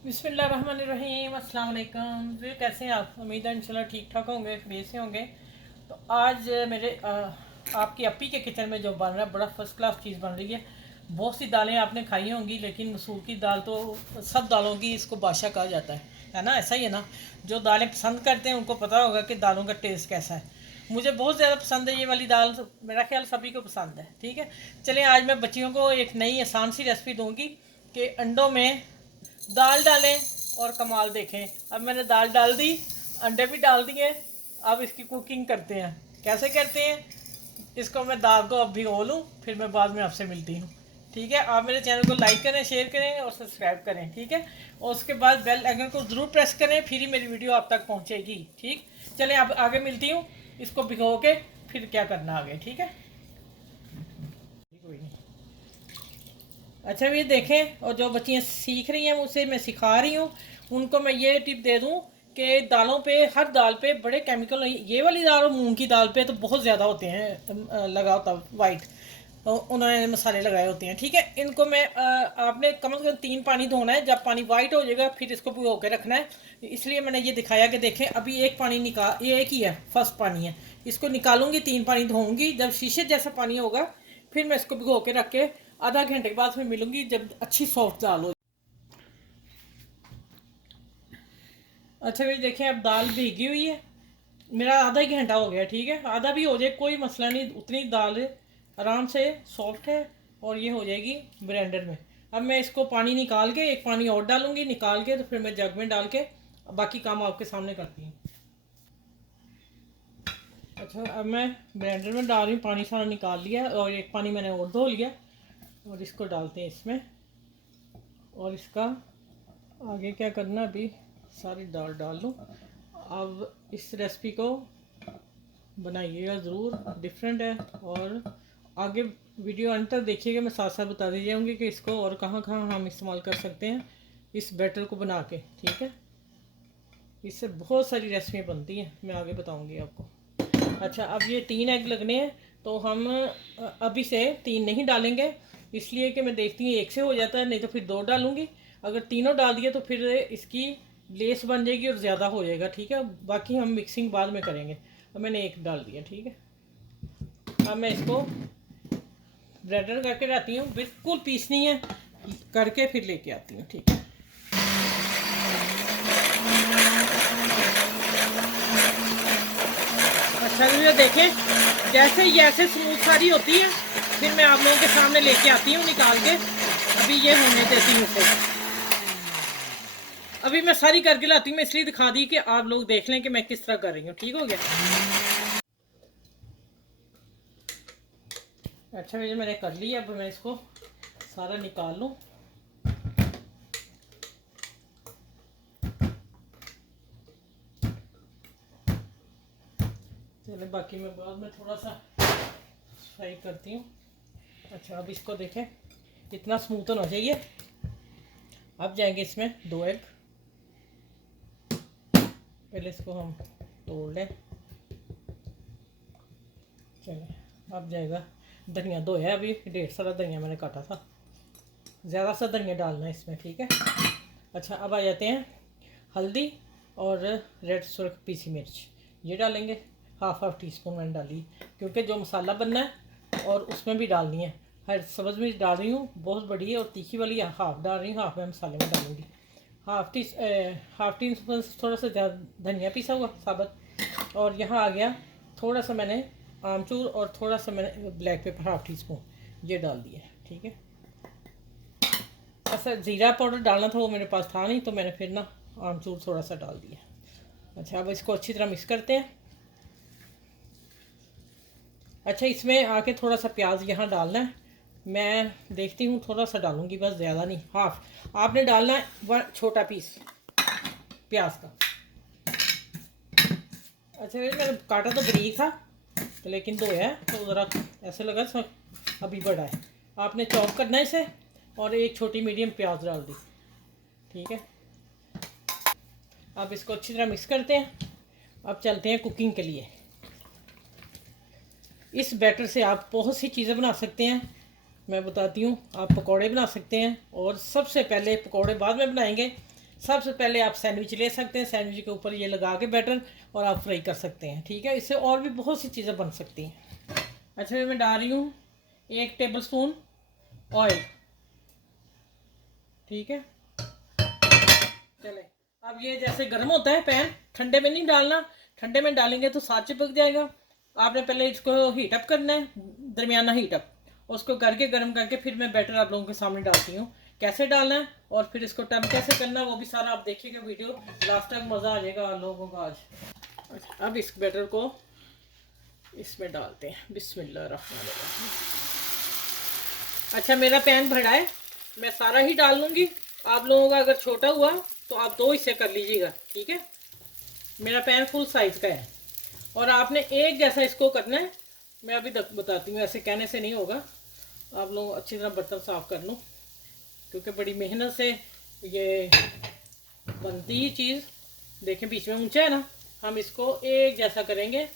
बिस्मिल्लाहिर्रहमानिर्रहीम, अस्सलाम वालेकुम जी। कैसे हैं आप? उम्मीद है इंशाल्लाह ठीक ठाक होंगे, खैरियत से होंगे। तो आज मेरे आपकी अपी के किचन में जो बन रहा है बड़ा फर्स्ट क्लास चीज़ बन रही है। बहुत सी दालें आपने खाई होंगी, लेकिन मसूर की दाल तो सब दालों की इसको बादशाह कहा जाता है ना? ऐसा ही है ना? जो दालें पसंद करते हैं उनको पता होगा कि दालों का टेस्ट कैसा है। मुझे बहुत ज़्यादा पसंद है ये वाली दाल, मेरा ख्याल सभी को पसंद है। ठीक है, चलिए आज मैं बच्चियों को एक नई आसान सी रेसिपी दूंगी कि अंडों में दाल डालें और कमाल देखें। अब मैंने दाल डाल दी, अंडे भी डाल दिए। अब इसकी कुकिंग करते हैं। कैसे करते हैं? इसको मैं दाल को अब भिगो लूँ, फिर मैं बाद में आपसे मिलती हूँ। ठीक है, आप मेरे चैनल को लाइक करें, शेयर करें और सब्सक्राइब करें। ठीक है, और उसके बाद बेल आइकन को ज़रूर प्रेस करें, फिर ही मेरी वीडियो आप तक पहुँचेगी। ठीक, चलें अब आगे मिलती हूँ। इसको भिगो के फिर क्या करना आगे। ठीक है, कोई नहीं। अच्छा, ये देखें, और जो बच्चियाँ सीख रही हैं मुझसे, मैं सिखा रही हूँ उनको मैं ये टिप दे दूँ कि दालों पे, हर दाल पे बड़े केमिकल, ये वाली दाल और मूंग की दाल पे तो बहुत ज़्यादा होते हैं, लगा होता वाइट, तो उन्होंने मसाले लगाए होते हैं। ठीक है, इनको मैं आपने कम से कम 3 पानी धोना है। जब पानी वाइट हो जाएगा फिर इसको भिगो के रखना है। इसलिए मैंने ये दिखाया कि देखें, अभी एक पानी निकाल, ये एक ही है, फर्स्ट पानी है। इसको निकालूंगी, 3 पानी धोऊंगी, जब शीशे जैसा पानी होगा फिर मैं इसको भिगो के रख के आधा घंटे के बाद फिर मिलूंगी, जब अच्छी सॉफ्ट दाल हो। अच्छा भाई देखें, अब दाल भीगी हुई है, मेरा आधा ही घंटा हो गया। ठीक है, आधा भी हो जाए कोई मसला नहीं, उतनी दाल आराम से सॉफ्ट है और ये हो जाएगी ब्लेंडर में। अब मैं इसको पानी निकाल के, एक पानी और डालूंगी निकाल के, तो फिर मैं जग में डाल के बाकी काम आपके सामने करती हूँ। अच्छा, अब मैं ब्लेंडर में डाल रही हूँ, पानी सारा निकाल लिया और एक पानी मैंने और धो लिया, और इसको डालते हैं इसमें। और इसका आगे क्या करना, अभी सारी दाल डाल लूँ। अब इस रेसिपी को बनाइएगा ज़रूर, डिफरेंट है। और आगे वीडियो अंत तक देखिएगा, मैं साथ साथ बता दी जाऊँगी कि इसको और कहाँ कहाँ हम इस्तेमाल कर सकते हैं इस बैटर को बना के। ठीक है, इससे बहुत सारी रेसिपी बनती हैं, मैं आगे बताऊँगी आपको। अच्छा, अब ये 3 एग लगने हैं, तो हम अभी से 3 नहीं डालेंगे, इसलिए कि मैं देखती हूँ एक से हो जाता है, नहीं तो फिर 2 डालूंगी। अगर तीनों डाल दिए तो फिर इसकी लेस बन जाएगी और ज़्यादा हो जाएगा। ठीक है, बाकी हम मिक्सिंग बाद में करेंगे। अब मैंने 1 डाल दिया। ठीक है, अब मैं इसको ब्लेंडर करके लाती हूँ, बिल्कुल पीसनी है, करके फिर लेके आती हूँ। ठीक है, अच्छा ये देखें, जैसे ही ऐसे स्मूथ सारी होती है फिर मैं आप लोगों के सामने लेके आती हूँ निकाल के। अभी ये होने देती हूँ इसे, अभी मैं सारी करके लाती हूँ। मैं इसलिए दिखा दी कि आप लोग देख लें कि मैं किस तरह कर रही हूँ। ठीक हो गया? अच्छा भैया, मैंने कर लिया, अब मैं इसको सारा निकाल लूँ। चले, बाकी मैं बाद में थोड़ा सा फ्राई करती हूँ। अच्छा, अब इसको देखें, इतना स्मूथ होना चाहिए। अब जाएंगे इसमें 2 एग, पहले इसको हम तोड़ लें। चलिए, अब जाएगा धनिया। 2 है, अभी 1.5 सारा धनिया मैंने काटा था, ज़्यादा सा धनिया डालना है इसमें। ठीक है, अच्छा अब आ जाते हैं हल्दी और रेड सुरख पीसी मिर्च, ये डालेंगे। हाफ टी स्पून मैंने डाली, क्योंकि जो मसाला बनना है और उसमें भी डालनी है। हर सब्ज़ मिर्च डाल रही हूँ, बहुत बड़ी है, और तीखी वाली हाफ डाल रही हूँ, हाफ मैं मसाले में डालूँगी। हाफ टी स्पून थोड़ा सा ज़्यादा धनिया पीसा हुआ साबुत, और यहाँ आ गया थोड़ा सा मैंने आमचूर, और थोड़ा सा मैंने black pepper half tea spoon ये डाल दिया। ठीक है, ऐसा ज़ीरा पाउडर डालना था, वो मेरे पास था नहीं, तो मैंने फिर ना आमचूर थोड़ा सा डाल दिया। अच्छा, अब इसको अच्छी तरह मिक्स करते हैं। अच्छा, इसमें आके थोड़ा सा प्याज यहाँ डालना है, मैं देखती हूँ थोड़ा सा डालूँगी, बस ज़्यादा नहीं, हाफ आपने डालना है, 1 छोटा पीस प्याज का। अच्छा, ये मैंने काटा तो बरीक था, तो लेकिन 2 है तो ज़रा ऐसे लगा अभी बड़ा है। आपने चॉप करना है इसे, और 1 छोटी मीडियम प्याज डाल दी। ठीक है, अब इसको अच्छी तरह मिक्स करते हैं। अब चलते हैं कुकिंग के लिए। इस बैटर से आप बहुत सी चीज़ें बना सकते हैं, मैं बताती हूँ। आप पकौड़े बना सकते हैं, और सबसे पहले पकौड़े बाद में बनाएंगे, सबसे पहले आप सैंडविच ले सकते हैं, सैंडविच के ऊपर ये लगा के बैटर और आप फ्राई कर सकते हैं। ठीक है, इससे और भी बहुत सी चीज़ें बन सकती हैं। अच्छा, मैं डाल रही हूँ 1 टेबल स्पून ऑयल। ठीक है, चले। अब ये जैसे गर्म होता है पैन, ठंडे में नहीं डालना, ठंडे में डालेंगे तो साथ चिपक जाएगा। आपने पहले इसको हीट अप करना है, दरमियाना हीट अप, उसको करके गर्म करके फिर मैं बैटर आप लोगों के सामने डालती हूँ कैसे डालना है, और फिर इसको टम कैसे करना है वो भी सारा आप देखिएगा वीडियो लास्ट तक, मज़ा आ जाएगा आप लोगों का आज। अच्छा, अब इस बैटर को इसमें डालते हैं, बिस्मिल्लाहिर्रहमानिर्रहीम। अच्छा, मेरा पैन बड़ा है, मैं सारा ही डाल लूँगी। आप लोगों का अगर छोटा हुआ तो आप 2 हिस्से कर लीजिएगा। ठीक है, मेरा पैन फुल साइज़ का है और आपने एक जैसा इसको करना है। मैं अभी बताती हूँ, ऐसे कहने से नहीं होगा। आप लोग अच्छी तरह बर्तन साफ़ कर लूँ, क्योंकि बड़ी मेहनत से ये बनती ही चीज़। देखें बीच में ऊंचा है ना, हम इसको एक जैसा करेंगे।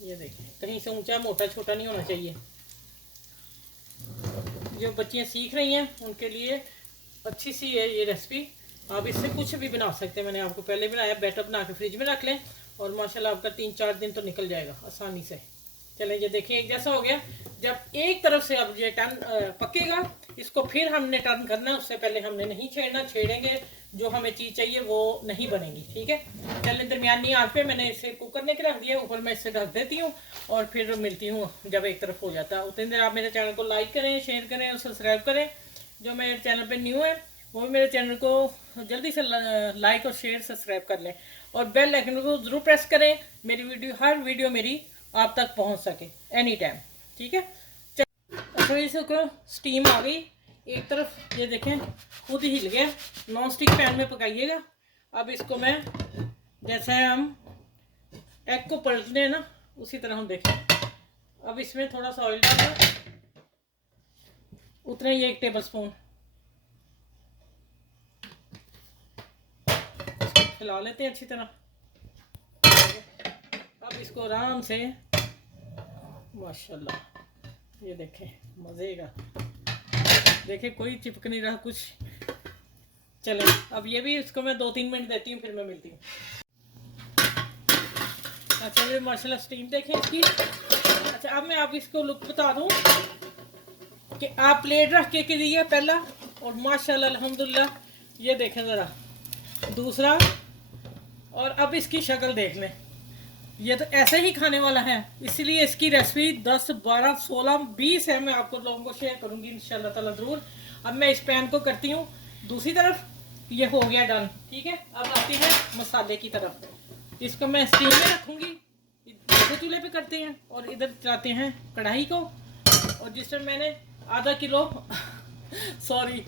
ये देखें, कहीं से ऊंचा मोटा छोटा नहीं होना चाहिए। जो बच्चियाँ सीख रही हैं उनके लिए अच्छी सी है ये रेसिपी। आप इससे कुछ भी बना सकते हैं। मैंने आपको पहले बनाया, बैटर बना के फ्रिज में रख लें और माशाल्लाह आपका 3-4 दिन तो निकल जाएगा आसानी से। चलें, ये देखिए एक जैसा हो गया। जब एक तरफ से अब ये टर्न पकेगा, इसको फिर हमने टर्न करना है। उससे पहले हमने नहीं छेड़ना, छेड़ेंगे जो हमें चीज़ चाहिए वो नहीं बनेगी। ठीक है, चलें, दरमियानी आंच पे मैंने इसे कुक करने के रख दिया। ऊपर मैं इसे ढक देती हूँ और फिर मिलती हूँ जब एक तरफ हो जाता है। उतनी देर आप मेरे चैनल को लाइक करें, शेयर करें और सब्सक्राइब करें। जो मेरे चैनल पे न्यू है वो भी मेरे चैनल को जल्दी से लाइक और शेयर सब्सक्राइब कर लें और बेल आइकन को ज़रूर प्रेस करें। मेरी हर वीडियो मेरी आप तक पहुंच सके एनी टाइम। ठीक है, अच्छा, इसको स्टीम आ गई एक तरफ, ये देखें खुद ही हिल गया। नॉन स्टिक पैन में पकाइएगा। अब इसको मैं, जैसे हम एग को पलटते हैं ना, उसी तरह हम देखें। अब इसमें थोड़ा सा ऑयल डालना, उतना ही 1 टेबल स्पून। हिला लेते हैं अच्छी तरह। अब इसको आराम से, माशाल्लाह, ये देखें मज़े का, देखें कोई चिपक नहीं रहा कुछ। चलें, अब ये भी इसको मैं 2-3 मिनट देती हूँ, फिर मैं मिलती हूँ। अच्छा, ये माशाल्लाह स्टीम देखें इसकी। अच्छा, अब मैं आप इसको लुक बता दूँ कि आप प्लेट रख के दिया पहला, और माशाल्लाह अल्हम्दुलिल्लाह ये देखें ज़रा दूसरा, और अब इसकी शक्ल देख लें। ये तो ऐसे ही खाने वाला है, इसलिए इसकी रेसिपी 10, 12, 16, 20 है। मैं आपको लोगों को शेयर करूंगी इंशाल्लाह ताला ज़रूर। अब मैं इस पैन को करती हूँ दूसरी तरफ। ये हो गया डन। ठीक है, अब आती है मसाले की तरफ। इसको मैं स्टीम में रखूँगी, दूसरे चूल्हे पे करते हैं, और इधर चलाते हैं कढ़ाई को। और जिसमें मैंने आधा किलो सॉरी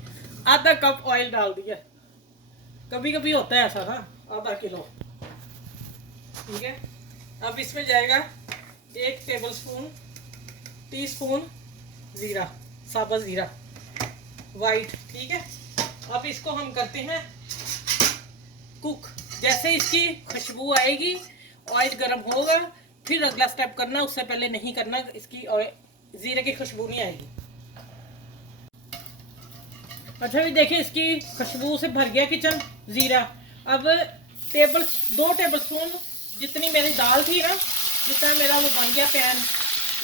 आधा कप ऑयल डाल दिया। कभी कभी होता है ऐसा ना, आधा किलो। ठीक है, अब इसमें जाएगा 1 टीस्पून ज़ीरा, साबुत ज़ीरा वाइट। ठीक है, अब इसको हम करते हैं कुक। जैसे इसकी खुशबू आएगी, ऑयल गर्म होगा, फिर अगला स्टेप करना। उससे पहले नहीं करना, इसकी ज़ीरे की खुशबू नहीं आएगी। अच्छा, भी देखें इसकी खुशबू से भर गया किचन ज़ीरा। अब 2 टेबल स्पून जितनी मेरी दाल थी ना, जितना मेरा वो बन गया पैन,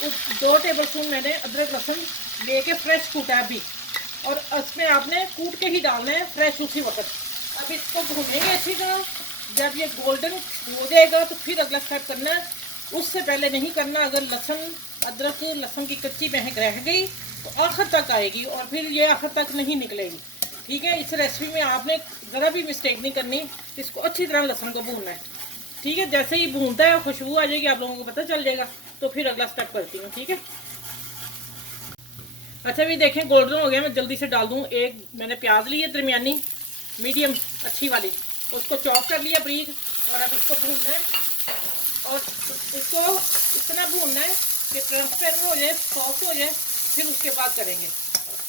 उस 2 टेबल स्पून मैंने अदरक लहसुन लेके फ्रेश कूटा है अभी, और उसमें आपने कूट के ही डालना है फ्रेश उसी वक्त। अब इसको भूनेंगे अच्छी तरह। जब ये गोल्डन हो जाएगा तो फिर अगला स्टेप करना है, उससे पहले नहीं करना। अगर अदरक लहसुन की कच्ची महक रह गई तो आखिर तक आएगी और फिर ये आखिर तक नहीं निकलेगी। ठीक है, इस रेसिपी में आपने ज़रा भी मिस्टेक नहीं करनी, इसको अच्छी तरह लहसुन को भूनना है। ठीक है, जैसे ही भूनता है खुशबू आ जाएगी, आप लोगों को पता चल जाएगा, तो फिर अगला स्टेप करती हूँ। ठीक है, अच्छा, भी देखें गोल्डन हो गया। मैं जल्दी से डाल दूँ। एक मैंने प्याज ली है दरमियानी मीडियम अच्छी वाली, उसको चॉप कर लिया बारीक, और अब इसको भूनना है। और इसको इतना भूनना है कि ट्रांसपेरेंट हो जाए, सॉफ्ट हो जाए, फिर उसके बाद करेंगे।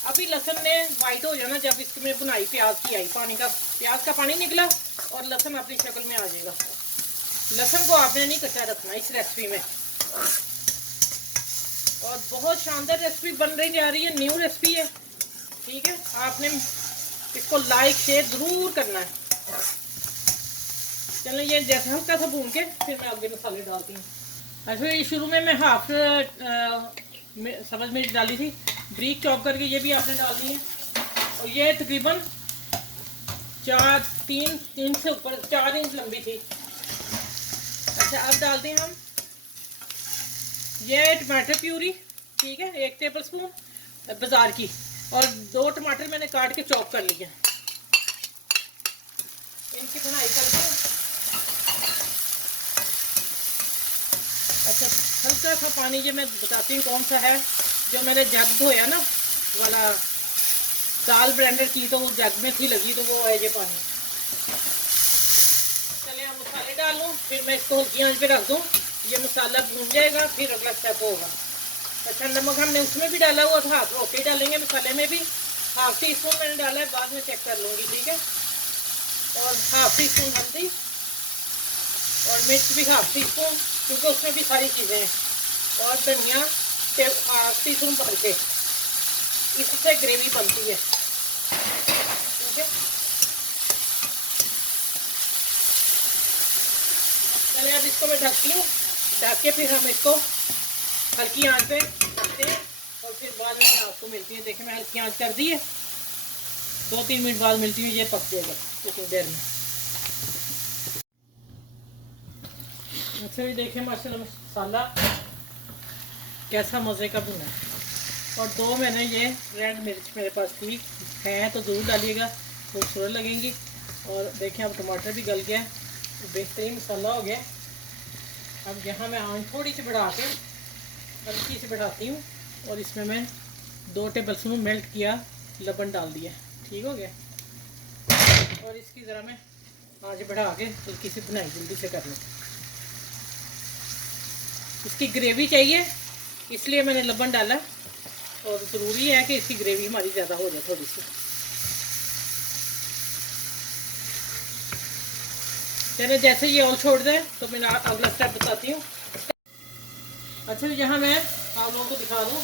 अभी लहसुन ने वाइट हो जाना, जब इसमें बुनाई प्याज की आई, प्याज का पानी निकला और लहसुन अपनी शक्ल में आ जाएगा। लहसुन को आपने नहीं कच्चा रखना इस रेसिपी में। और बहुत शानदार रेसिपी बन रही जा रही है, न्यू रेसिपी है। ठीक है, आपने इसको लाइक शेयर ज़रूर करना है। चलो ये जैसे हल्का सा भून के फिर मैं आगे मसाले डालती हूँ। अच्छा, ये शुरू में मैं हाफ सब्ज़ मिर्च डाली थी, ब्रीक चॉप करके ये भी आपने डालनी है। और ये तकरीबन 3 से ऊपर 4 इंच लंबी थी। अच्छा, अब डालते हैं हम ये टमाटर प्यूरी, ठीक है, 1 टेबल स्पून बाज़ार की, और 2 टमाटर मैंने काट के चॉप कर लिया। इनकी भुनाई करके अच्छा हल्का सा पानी, ये मैं बताती हूँ कौन सा है, जो मैंने जग धोया ना वाला दाल ब्लेंडर की, तो वो जग में थी लगी, तो वो है ये पानी। चले हम मसाले डाल लूँ, फिर मैं इसको हल्की आंच पे रख दूँ, ये मसाला भून जाएगा, फिर अगला स्टेप होगा। अच्छा, नमक हमने उसमें भी डाला हुआ था, हाफ रोटी डालेंगे मसाले में भी, हाफ टी स्पून मैंने डाला है, बाद में चेक कर लूँगी, ठीक है। और हाफ टी स्पून हल्दी, और मिर्च भी हाफ टी स्पून, क्योंकि उसमें भी सारी चीज़ें हैं, और धनिया हाफ टी स्पून भर के, इससे ग्रेवी बनती है, ठीक है। चलिए अब इसको मैं ढकती हूँ, ढक के फिर हम इसको हल्की आंच पे रखते हैं, और फिर बाद में आपको मिलती है। देखिए मैं हल्की आंच कर दी है, 2-3 मिनट बाद मिलती हूँ, ये पक जाएगा कुछ देर में। अच्छा, भी देखिए माशाल्लाह मसाला कैसा मज़े का भुना है। और 2 मैंने ये रेड मिर्च मेरे पास थी, हैं तो ज़रूर डालिएगा, खूबसूरत लगेंगी। और देखिए अब टमाटर भी गल गया, बेहतरीन मसाला हो गया। अब यहाँ मैं आंच थोड़ी सी बढ़ा के हल्की सी बढ़ाती हूँ, और इसमें मैं 2 टेबल स्पून मेल्ट किया लबन डाल दिया, ठीक हो गया। और इसकी ज़रा मैं आंच बढ़ा के हल्की सी बुनाई जल्दी से कर लूँ। इसकी ग्रेवी चाहिए, इसलिए मैंने लबन डाला, और ज़रूरी है कि इसकी ग्रेवी हमारी ज़्यादा हो जाए थोड़ी सी। चलो जैसे ये ऑयल छोड़ दे तो मैं अगला स्टेप बताती हूँ। अच्छा, यहाँ मैं आप लोगों को दिखा दूँ,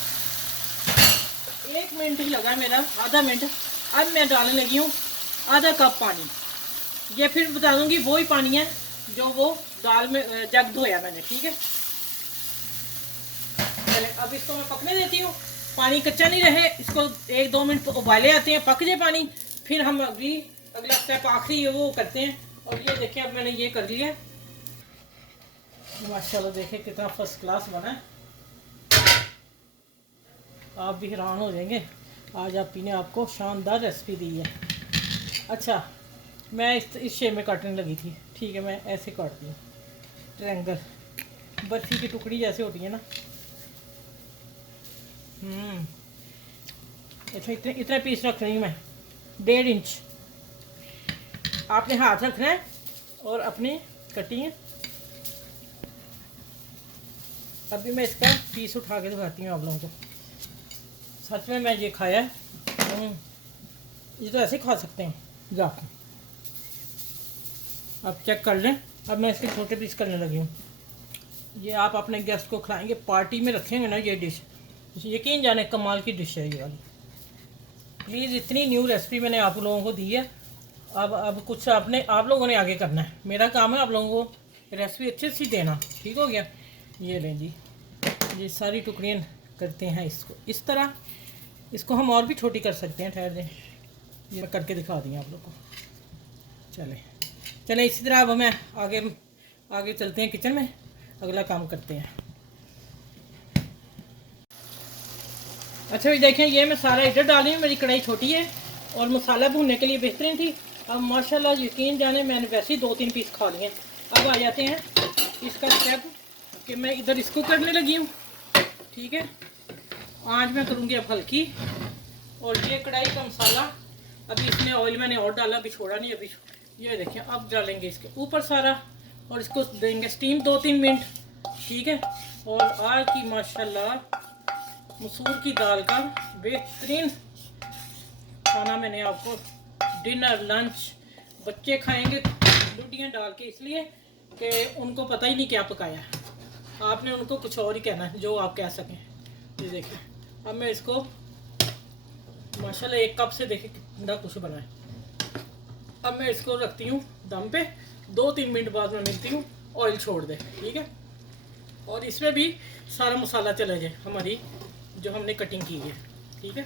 1 मिनट ही लगा मेरा, आधा मिनट। अब मैं डालने लगी हूँ आधा कप पानी। ये फिर बता दूँगी वही पानी है जो वो दाल में जग धोया मैंने, ठीक है। चले अब इसको मैं पकने देती हूँ, पानी कच्चा नहीं रहे, इसको 1-2 मिनट उबाले आते हैं, पक जाए पानी, फिर हम अभी अगला स्टेप आखिरी वो करते हैं। और ये देखिए अब मैंने ये कर लिया माशाल्लाह, देखिए कितना फर्स्ट क्लास बना है, आप भी हैरान हो जाएंगे। आज आपी ने आपको शानदार रेसिपी दी है। अच्छा, मैं इस शेप में काटने लगी थी, ठीक है, मैं ऐसे काटती हूँ, ट्रायंगल, बर्फ़ी की टुकड़ी जैसे होती है ना। अच्छा, इतने पीस रख रही हूँ मैं, 1.5 इंच आपने हाथ रखना है, और अपनी कटी है। अभी मैं इसका पीस उठा के दिखाती हूँ आप लोगों को। सच में मैं ये खाया है, ये तो ऐसे खा सकते हैं जाके, आप चेक कर लें। अब मैं इसके छोटे पीस करने लगी हूँ। ये आप अपने गेस्ट को खिलाएंगे, पार्टी में रखेंगे ना ये डिश, यकीन जाने कमाल की डिश है ये वाली। प्लीज़, इतनी न्यू रेसिपी मैंने आप लोगों को दी है। अब कुछ आप लोगों ने आगे करना है, मेरा काम है आप लोगों को रेसिपी अच्छी सी देना, ठीक हो गया। ये लें जी, ये सारी टुकड़ियाँ करते हैं इसको इस तरह। इसको हम और भी छोटी कर सकते हैं, ठहर दें, ये मैं करके दिखा दी आप लोग को। चले इसी तरह अब हमें आगे चलते हैं किचन में, अगला काम करते हैं। अच्छा भी देखें, ये मैं सारा इधर डाली हूँ, मेरी कढ़ाई छोटी है और मसाला भूनने के लिए बेहतरीन थी। अब माशाल्लाह यकीन जाने मैंने वैसे ही 2-3 पीस खा लिए। अब आ जाते हैं इसका स्टेप कि मैं इधर इसको करने लगी हूँ, ठीक है। आज मैं करूँगी अब हल्की, और ये कढ़ाई का मसाला अभी इसमें ऑयल मैंने और डाला, अभी छोड़ा नहीं। अभी ये देखिए, अब डालेंगे इसके ऊपर सारा, और इसको देंगे स्टीम 2-3 मिनट, ठीक है। और आज की माशाल्लाह मसूर की दाल का बेहतरीन खाना मैंने आपको, डिनर लंच बच्चे खाएंगे लुटियाँ डाल के, इसलिए कि उनको पता ही नहीं क्या पकाया है। आपने उनको कुछ और ही कहना है जो आप कह सकें। ये देखिए, अब मैं इसको माशाल्लाह 1 कप से देखिए कितना कुछ बना है। अब मैं इसको रखती हूँ दम पे, 2-3 मिनट बाद मैं मिलती हूँ, ऑयल छोड़ दे, ठीक है। और इसमें भी सारा मसाला चला जाए हमारी जो हमने कटिंग की है, ठीक है।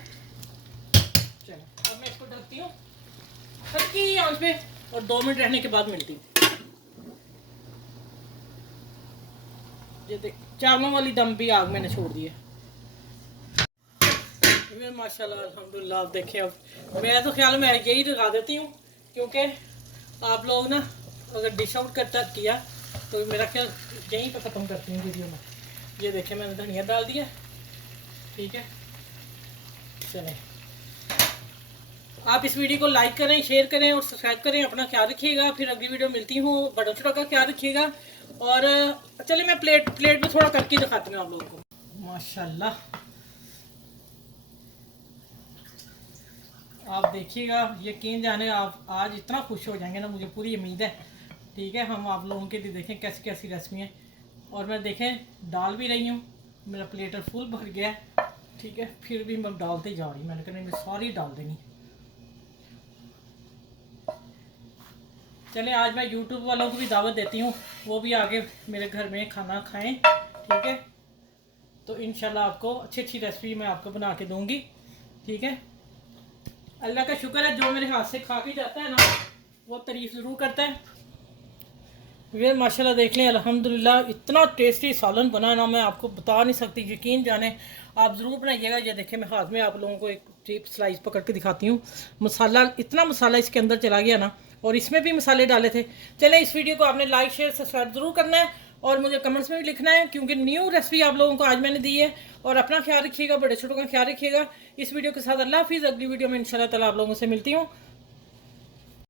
चलो अब मैं इसको ढकती हूँ हल्की आंच पे और 2 मिनट रहने के बाद मिलती हूँ। ये देख चावलों वाली दम भी आग मैंने छोड़ दी है। माशाल्लाह अल्हम्दुलिल्लाह। आप देखें, अब मैं तो ख्याल में यही लगा देती हूँ, क्योंकि आप लोग ना अगर डिश आउट करता किया तो मेरा ख्याल यहीं पर ख़त्म करती हूँ वीडियो में। ये देखें मैंने धनिया डाल दिया, ठीक है। चलें, आप इस वीडियो को लाइक करें, शेयर करें और सब्सक्राइब करें। अपना ख्याल रखिएगा, फिर अगली वीडियो मिलती हूँ। बड़ा छोटा का ख्याल रखिएगा। और चलिए मैं प्लेट में थोड़ा करके दिखाती हूँ आप लोगों को। माशाल्लाह आप देखिएगा, यकीन जाने आप आज इतना खुश हो जाएंगे ना, मुझे पूरी उम्मीद है, ठीक है। हम आप लोगों के लिए देखें कैसी कैसी रेसिपी है। और मैं देखें डाल भी रही हूँ, मेरा प्लेटर फुल भर गया है, ठीक है। फिर भी मैं डालते ही जा रही हूँ, मैंने कहना मैं सारी डाल देनी। चले आज मैं यूट्यूब वालों को भी दावत देती हूँ, वो भी आगे मेरे घर में खाना खाएं, ठीक है। तो इंशाल्लाह आपको अच्छी अच्छी रेसिपी मैं आपको बना के दूँगी, ठीक है। अल्लाह का शुक्र है, जो मेरे हाथ से खा के जाता है ना वो तारीफ़ ज़रूर करता है। ये माशाल्लाह देख लें, अल्हम्दुलिल्लाह इतना टेस्टी सालन बना ना, मैं आपको बता नहीं सकती, यकीन जाने आप ज़रूर बनाइएगा। ये देखें मैं हाथ में आप लोगों को एक चीप स्लाइस पकड़ के दिखाती हूँ। मसाला, इतना मसाला इसके अंदर चला गया ना, और इसमें भी मसाले डाले थे। चलें, इस वीडियो को आपने लाइक शेयर सब्सक्राइब ज़रूर करना है और मुझे कमेंट्स में भी लिखना है, क्योंकि न्यू रेसिपी आप लोगों को आज मैंने दी है। और अपना ख्याल रखिएगा, बड़े छोटों का ख्याल रखिएगा। इस वीडियो के साथ अल्लाह हाफिज़। अगली वीडियो में इंशाल्लाह ताला आप लोगों से मिलती हूँ।